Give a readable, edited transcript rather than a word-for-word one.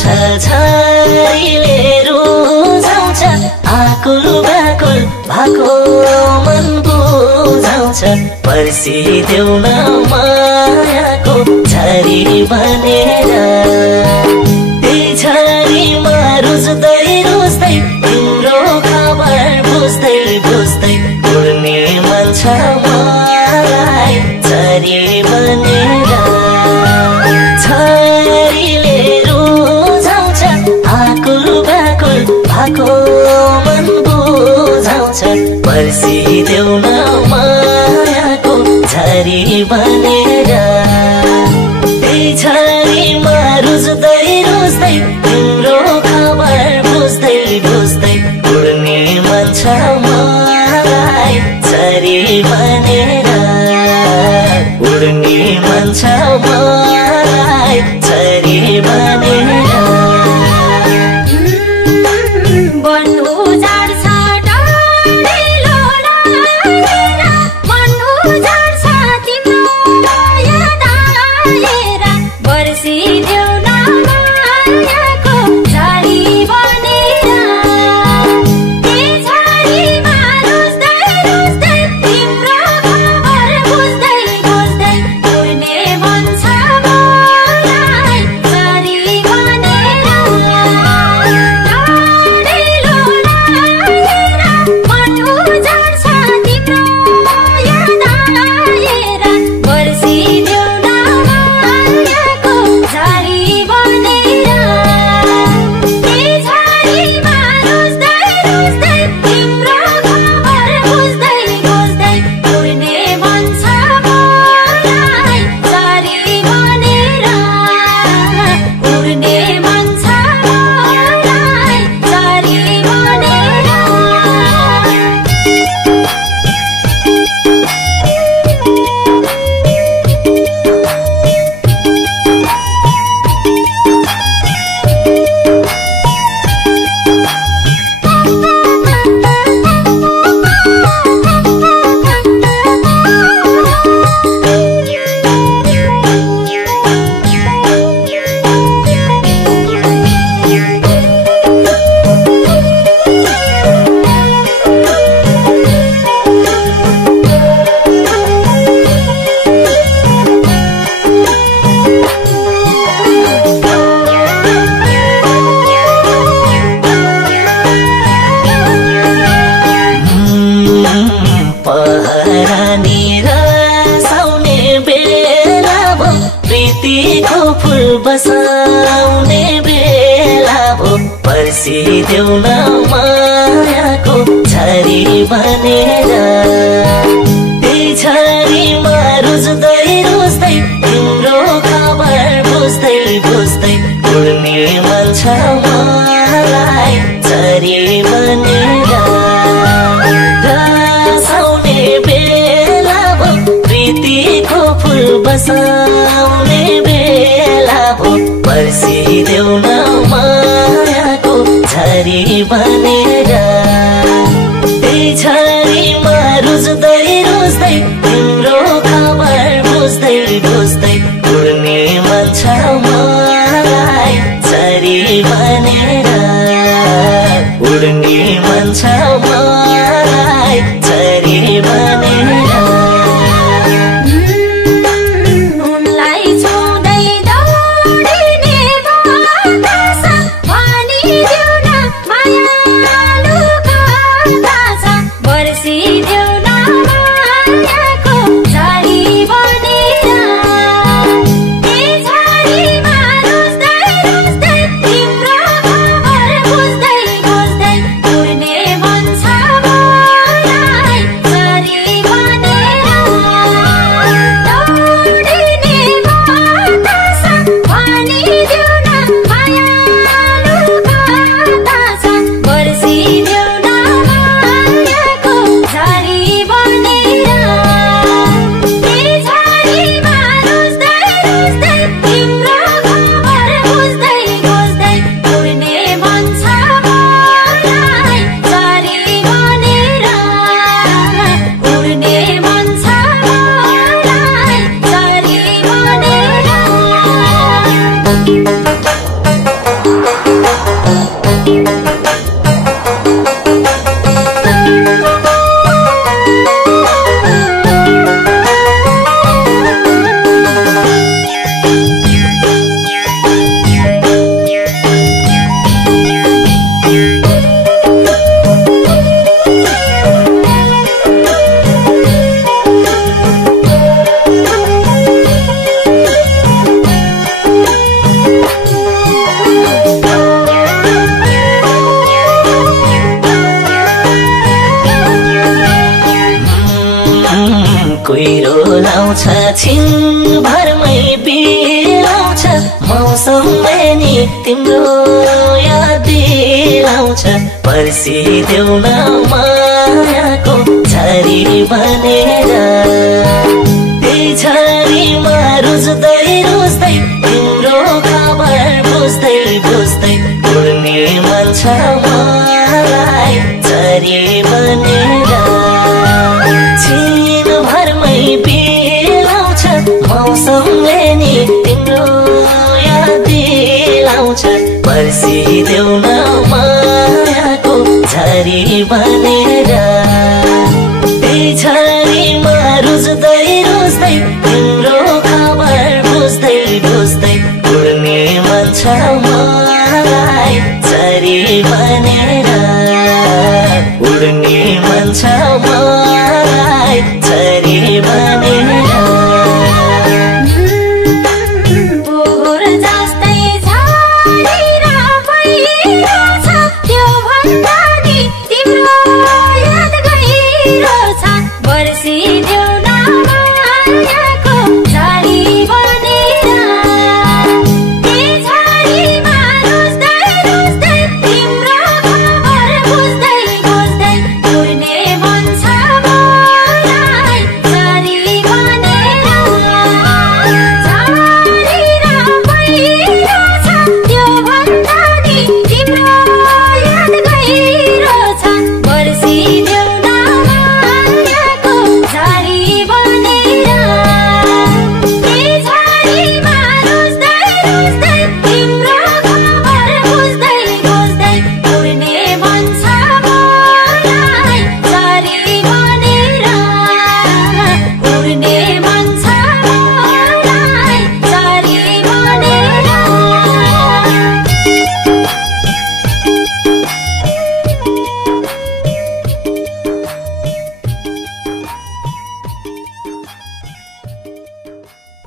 छारीले रुझाउँछ आकुल व्याकुल भएको मन बुझाउँछ पर्सिदेऊ न मायाको झरी बनेर त्यही झरीमा रुझ्दै रुझ्दै तिम्रो खबर बुझ्दै बुझ्दै उड्ने मन छ मलाई झरी बनेर झरीले रुझाउँछ आकुल व्याकुल भएको मन बुझाउँछ पर्सिदेऊ न मायाको झरी बनेर त्यही झरीमा रुझ्दै रुझ्दै तिम्रो खबर बुझ्दै बुझ्दै उड्ने मन छ मलाई झरी बनेर उड्ने मन छ मलाई झरी बनेर बसाउने बेला भो पर्सिदेऊ न मायाको झरी बनेर त्यही झरीमा रुझ्दै रुझ्दै तिम्रो खबर बुझ्दै बुझ्दै उड्ने मन छ मलाई झरी बनेर रसाउने बेला भो प्रीतिको फुल बसाउने पर्सिदेऊ न मायाको झरी बनेर त्यही झरीमा रुझ्दै रुझ्दै तिम्रो खबर बुझ्दै बुझ्दै उड्ने मन छ मलाई झरी बनेर उड्ने मन छ मलाई झरी बनेर झरी कुहिरो लाउँछ छिनभरमै बिलाउँछ मौसमले नि तिम्रो याद दिलाउँछ पर्सिदेऊ न मायाको झरी बनेर त्यही झरीमा रुच्दै रुच्दै तिम्रो खबर बुझ्दै बुझ्दै उड्ने मन छ मलाई झरी बनेर छिनभरमै बिलाउँछ मौसमले नि तिम्रो याद दिलाउँछ पर्सिदेऊ न मायाको झरी बनेर त्यही झरीमा रुच्दै रुच्दै तिम्रो खबर बुझ्दै बुझ्दै उड्ने मन छ मलाई झरी बनेर उड्ने मन छ मलाई झरी बनेर पोहोर जस्तै झरेर भइरहेछ त्यो भन्दा नि तिम्रो याद गइरहेछ वर्षी